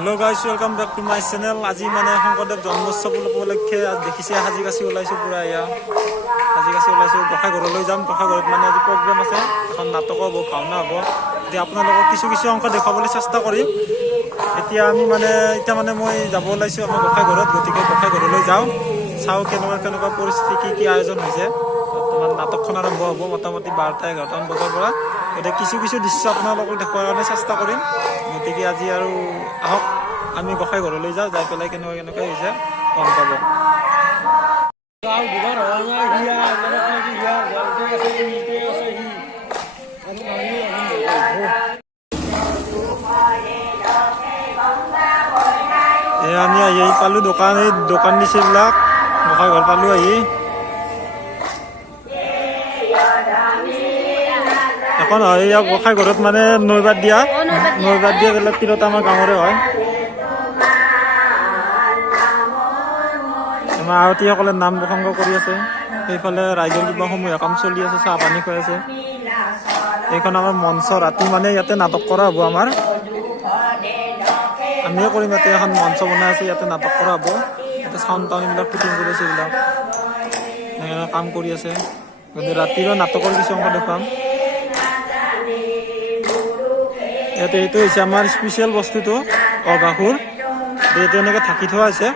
Hello guys welcome back to my channel. आज माने शंकरदेव जन्मोत्सव उपलक्षे आज देखिसे हाजिकासी ओलाइছো पूरा या हाजिकासी ओलाइছো গোসাই ঘৰলৈ যাম। গোসাই ঘৰত মানে আজি প্ৰগ্ৰাম আছে, এখন নাটক হ'ব, ভাওনা হ'ব। এতিয়া আপোনালোকক কিছু অংশ দেখাবলৈ চেষ্টা কৰিম। এতিয়া আমি মানে মই যাব ওলাইছো আমাৰ গোসাই ঘৰত, গতিকে গোসাই ঘৰলৈ যাওঁ, চাওঁ কেনেকুৱা পৰিস্থিতি কি আয়োজন হৈছে। বৰ্তমান নাটকখন আৰম্ভ হ'ব মোটামুটি 12-11 বজাৰ পৰা। গতিকে কিছু দৃশ্য আপোনালোকক দেখুৱাৰ কাৰণে চেষ্টা কৰিম। গতিকে আজি আৰু আহক আমি গোসাই ঘৰলৈ যাওঁ, যাই পেলাই কেনেকুৱা হৈছে গম পাব। আমি আহি পালোঁ দোকান দিছেবিলাক গোসাই ঘৰ পালোঁ আহি। এখন হয় ইয়াক গোসাই ঘৰত মানে নৈবাদ দিয়া বেলেগ তিৰোতা আমাৰ গাঁৱৰে হয়। আমাৰ আয়তীসকলে নাম প্ৰসংগ কৰি আছে। সেইফালে ৰাইজৰ কিবা সমূহীয়া কাম চলি আছে, চাহ পানী খুৱাই আছে। এইখন আমাৰ মঞ্চ, ৰাতি মানে ইয়াতে নাটক কৰা হ'ব। আমিয়ে কৰিম, ইয়াতে এখন মঞ্চ বনাই আছে, ইয়াতে নাটক কৰা হ'ব। ইয়াতে চাউণ্ড টাউনবিলাক ফিটিং কৰি আছে, এইবিলাক কাম কৰি আছে। গতিকে ৰাতিৰো নাটকৰ কিছু অংশ দেখুৱাম। ইয়াতে এইটো হৈছে আমাৰ স্পেচিয়েল বস্তুটো গাখীৰ, এইটো এনেকৈ ঢাকি থোৱা হৈছে।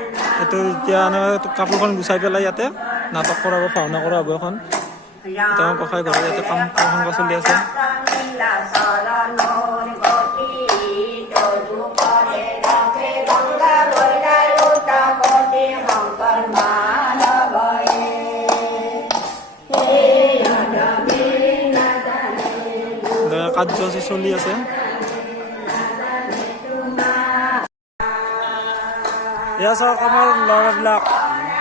এইটো এতিয়া কাপোৰখন গুচাই পেলাই ইয়াতে নাটক কৰা হ'ব, ভাওনা কৰা হ'ব এখন। এতিয়া গোসাই ঘৰত ইয়াতে কাম প্ৰসংগ চলি আছে। কাৰ্যসূচী চলি আছে। এয়া চাওক আমাৰ ল'ৰাবিলাক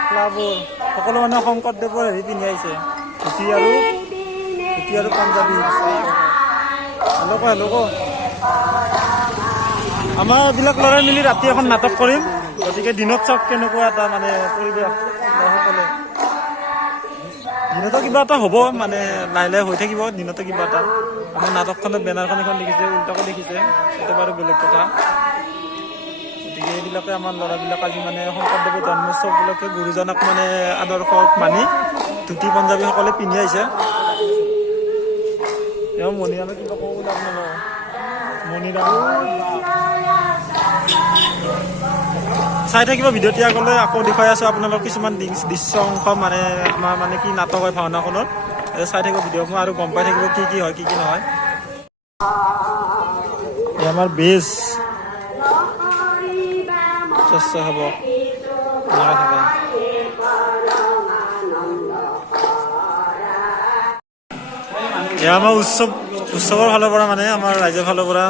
ক্লাবৰ সকলো মানে শংকৰদেৱৰ হেৰি পিন্ধি আহিছে, ধুতি আৰু পাঞ্জাবী। হেল্ল' আমাৰ এইবিলাক ল'ৰাই মিলি ৰাতি এখন নাটক কৰিম। গতিকে দিনত চাওক কেনেকুৱা এটা মানে পৰিৱেশ। সকলে দিনতো কিবা এটা হ'ব, মানে লাহে হৈ থাকিব দিনতো কিবা এটা। আমাৰ নাটকখনত বেনাৰখন এখন দেখিছে, উল্টাকৈ দেখিছে, সেইটো বাৰু বেলেগ কথা। গতিকে এইবিলাকে আমাৰ ল'ৰাবিলাক আজি মানে শংকৰদেৱৰ জন্মোৎসৱ উপলক্ষে গুৰুজনাক মানে আদৰ্শক মানি ধুতি পাঞ্জাবী সকলে পিন্ধি আহিছে। মণিৰামে কিবা ক'ব বোলে আপোনালোক মণিৰাম চাই থাকিব ভিডিঅ'টি আগলৈ আকৌ দেখুৱাই আছোঁ আপোনালোক কিছুমান দৃশ্য অংশ, মানে আমাৰ মানে কি নাটক হয় ভাওনাখনত। চাই থাকিব ভিডিঅ'সমূহ আৰু গম পাই থাকিব কি হয় কি নহয়। এই আমাৰ বেজ স্বচ্ছ হ'ব থাকে। এয়া আমাৰ উৎসৱৰ ফালৰ পৰা মানে আমাৰ ৰাইজৰ ফালৰ পৰা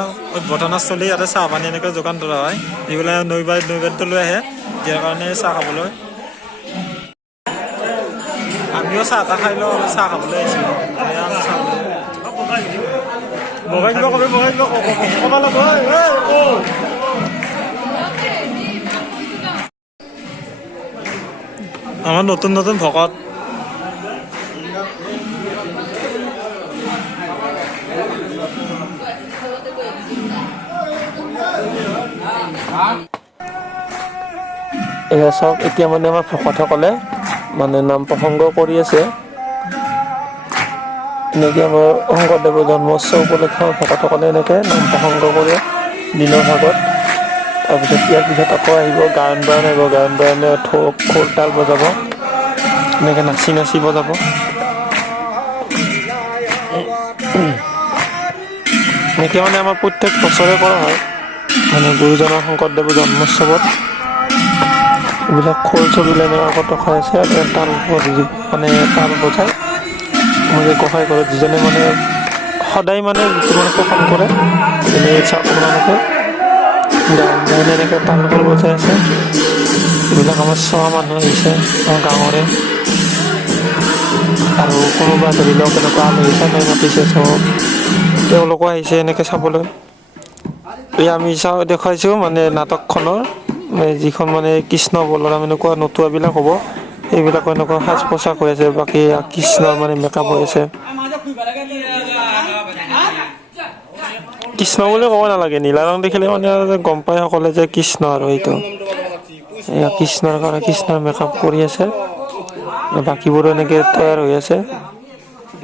ঘটনাস্থলী ইয়াতে চাহ পানী এনেকৈ যোগান ধৰা হয়। যিবিলাক নৈবাদ্য লৈ আহে দিয়াৰ কাৰণে চাহ খাবলৈ। আমিও চাহ এটা খাই লওঁ, চাহ খাবলৈ আহিছিলোঁ। আমাৰ নতুন ভকত এয়া চাওক, এতিয়া মানে আমাৰ ভকতসকলে মানে নাম প্ৰসংগ কৰি আছে। এনেকে আমাৰ শংকৰদেৱৰ জন্মোৎসৱ উপলক্ষে ভকতসকলে এনেকে নাম প্ৰসংগ কৰে দিনৰ ভাগত। তাৰপিছত ইয়াৰ পিছত আকৌ আহিব গায়ন বায়নে খোল তাল বজাব, এনেকে নাচি বজাব। এনেকে মানে আমাৰ প্ৰত্যেক বছৰে কৰা হয়, মানে গুৰুজনাৰ শংকৰদেৱৰ জন্মোৎসৱত। এইবিলাক খোল চলিলে আগত ৰখাই আছে, তাল বজাই মানে গোসাই ঘৰত যিজনে মানে সদায় মানে যিটো মানে প্ৰসংগ কৰে, যেনে চাওক আপোনালোকে গায়ন এনেকৈ তাল বজাই আছে। এইবিলাক আমাৰ চোৱা মানুহ আহিছে আমাৰ গাঁৱৰে, আৰু কোনোবা ধৰি লওক এনেকুৱা আলহী চালহী মাতিছে, চব তেওঁলোকো আহিছে এনেকৈ চাবলৈ। এই আমি দেখুৱাইছোঁ মানে নাটকখনৰ যিখন মানে কৃষ্ণ বলোৰাম এনেকুৱা নতুৱাবিলাক হ'ব, সেইবিলাকো এনেকুৱা সাজ পোছাক হৈ আছে। বাকী কৃষ্ণৰ মানে মেকআপ হৈ আছে। কৃষ্ণ বুলি ক'ব নালাগে, নীলা ৰং দেখিলে মানে গম পাই সকলোৱে যে কৃষ্ণ আৰু এইটো। এয়া কৃষ্ণৰ কাৰণে কৃষ্ণৰ মেকআপ কৰি আছে, বাকীবোৰো এনেকে তৈয়াৰ হৈ আছে।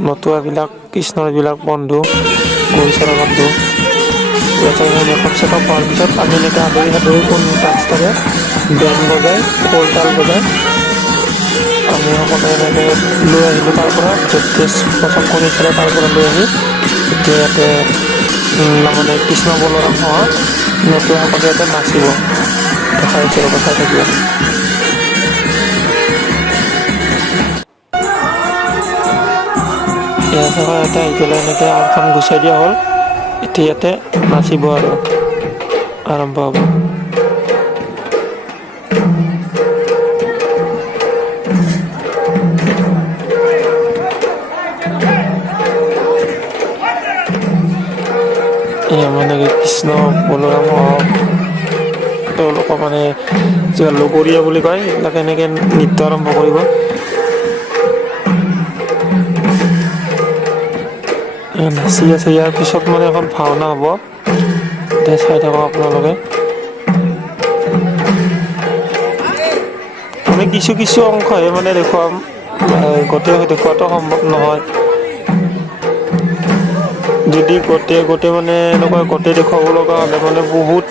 নতুৱাবিলাক কৃষ্ণৰ বিলাক বন্ধু, গৰু চৰা বন্ধু। ইয়াতে মেকআপ চেকআপ হোৱাৰ পিছত আমি এনেকে আদৰি সাদৰি কোন ৰাস্তাৰে বেণ্ড বজাই খোল তাল বজাই আমি সকলোৱে এনেকে লৈ আহিলোঁ তাৰ পৰা য'ত প্ৰথম কৰিছিলে তাৰ পৰা লৈ আহি এতিয়া ইয়াতে মানে কৃষ্ণ বলোৰাম হোৱা নতুনসকলে ইয়াতে নাচিব দেখাইছে ৰ'ব, চাই থাকিব। ইয়াতে আহি পেলাই এনেকে আৰখন গুচাই দিয়া হ'ল, এতিয়া ইয়াতে নাচিব আৰু আৰম্ভ হ'ব। মানে কৃষ্ণ বলোৰাম হওক তেওঁলোকৰ মানে যিবিলাক লগৰীয়া বুলি কয় সেইবিলাকে এনেকে নৃত্য আৰম্ভ কৰিব। নাচি আছে, ইয়াৰ পিছত মানে এখন ভাওনা হ'ব, চাই থাকক আপোনালোকে। আমি কিছু কিছু অংশহে মানে দেখুৱাম, গোটেই দেখুৱাটো সম্ভৱ নহয়। যদি গোটেই মানে এনেকুৱা গোটেই দেখুৱাব লগা হ'লে মানে বহুত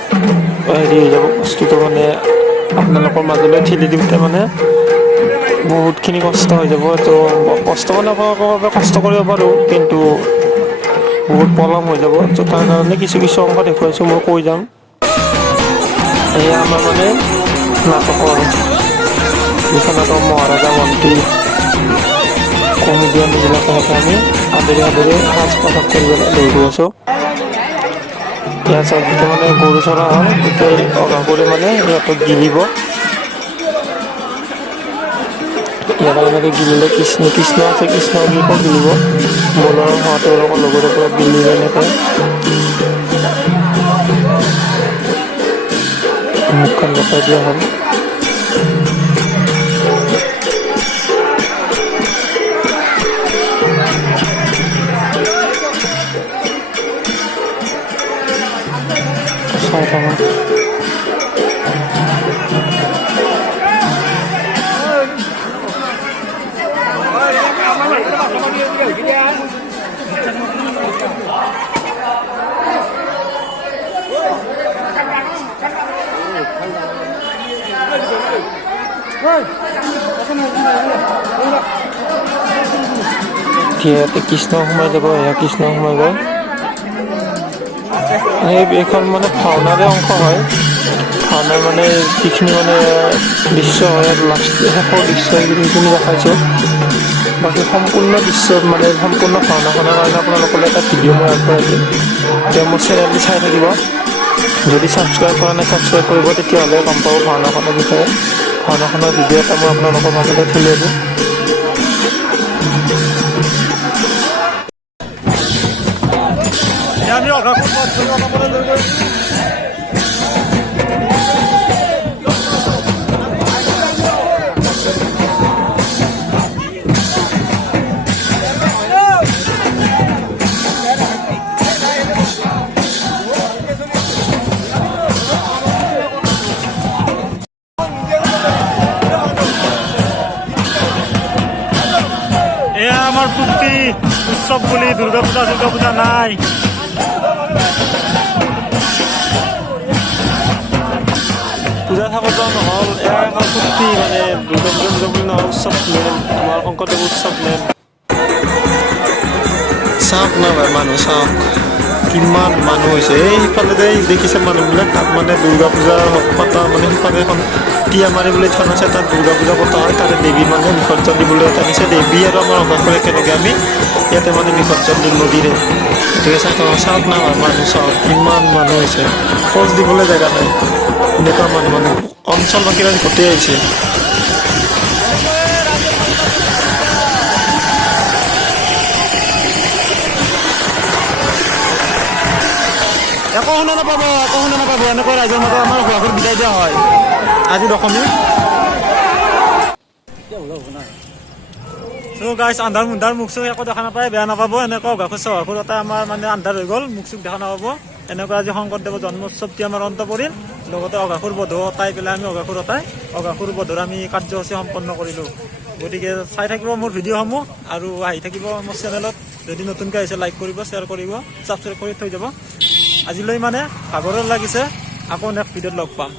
হেৰি হৈ যাব, বস্তুটো মানে আপোনালোকৰ মাজলৈ ঠেলি দিওঁতে মানে বহুতখিনি কষ্ট হৈ যাব। তো কষ্ট মানে কষ্ট কৰিব পাৰোঁ, কিন্তু বহুত পলম হৈ যাব। তো তাৰ কাৰণে কিছু কিছু অংশ দেখুৱাইছোঁ, মই কৈ যাম। এয়া আমাৰ মানে নাটকৰ যিখন নাটক মহাৰাজা মন্ত্ৰী কমেডিয়ান এইবিলাকে আমি আদৰি সাজ পোছাক কৰিবলৈ লৈ গৈ আছোঁ। ইয়াত যেতিয়া মানে গৰু চৰা হয় গোটেই অগাপুৰি মানে সিহঁতক গিলিব। ইয়াতে এনেকৈ গিলিলে কৃষ্ণ আছে, কৃষ্ণগীকো গিলিব। বলোৰাম হোৱা তেওঁলোকৰ লগতে পৰা গিলিব এনেকৈ মুখখন দেখাই দিয়া হ'ল। চাই থাকক। ইয়াতে কৃষ্ণ সোমাই যাব, এয়া কৃষ্ণ সোমাই গ'ল। এইখন মানে ভাওনাৰে অংশ হয়, ভাওনাৰ মানে যিখিনি মানে দৃশ্য হয় আৰু লাষ্ট শেষৰ দৃশ্য সেইখিনি দেখাইছোঁ। বাকী সম্পূৰ্ণ দৃশ্য মানে সম্পূৰ্ণ ভাওনাখনৰ কাৰণে আপোনালোকলৈ এটা ভিডিঅ' মই আগবঢ়াই দিম, এতিয়া মোৰ চেনেলটো চাই থাকিব। যদি ছাবস্ক্ৰাইব কৰা নাই ছাবস্ক্ৰাইব কৰিব, তেতিয়াহ'লে গম পাব ভাওনাখনৰ বিষয়ে। ভাওনাখনৰ ভিডিঅ' এটা মই আপোনালোকৰ মাজলৈ ঠেলি দিম। আমি এয়া আমাৰ ফূৰ্তি উৎসৱ বুলি দুৰ্গা পূজা নাই। পূজা থাকোঁতে নহ'ল, এয়া আমাৰ ফূৰ্তি মানে দুৰ্গা পূজা বুলি নহয়, উৎসৱ মেইন আমাৰ শংকৰদেৱ উৎসৱ মেইন। চাওক না ভাই, মানুহ চাওক কিমান মানুহ হৈছে। এই সিফালে যে দেখিছে মানুহবিলাক, তাত মানে দুৰ্গা পূজা পতা মানে সিফালে এখন টিয়ামাৰি বুলি থান আছে, তাত দুৰ্গা পূজা পতা হয়। তাতে দেৱী মানে বিসৰ্জন দিবলৈ এটা নিছে, দেৱী আৰু আমাৰ অংশৰে একেলগে আমি ইয়াতে মানে বিসৰ্জন দিম নদীৰে। গতিকে চাওক না মানুহ চাওক কিমান মানুহ হৈছে, খোজ দিবলৈ জেগা নাই, এনেকুৱা মানুহ মানে অঞ্চলবাসীৰ গোটেই আহিছে। একো শুনা নাপাব, এনেকৈ ৰাইজৰ মাজত আমাৰ ঘৰখন বিদায় দিয়া হয় আজি দশমী। গাইছ আন্ধাৰ মুন্ধাৰ মুখ চুখ একো দেখা নাপায়, বেয়া নাপাব। এনেকুৱা গাখৰ চহৰ এটা আমাৰ মানে আন্ধাৰ হৈ গ'ল, মুখ চুখ দেখা নাপাব। এনেকুৱা আজি শংকৰদেৱৰ জন্মোৎসৱটি আমাৰ অন্ত পৰিল। লগতে অঘাসুৰ বধ অতাই পেলাই আমি অঘাসুৰ বধৰ আমি কাৰ্যসূচী সম্পন্ন কৰিলোঁ। গতিকে চাই থাকিব মোৰ ভিডিঅ'সমূহ আৰু আহি থাকিব মোৰ চেনেলত। যদি নতুনকৈ আহিছে লাইক কৰিব, শ্বেয়াৰ কৰিব, ছাবস্ক্ৰাইব কৰি থৈ যাব। আজিলৈ মানে ভাগৰৰ লাগিছে, আকৌ নেক্সট ভিডিঅ'ত লগ পাম।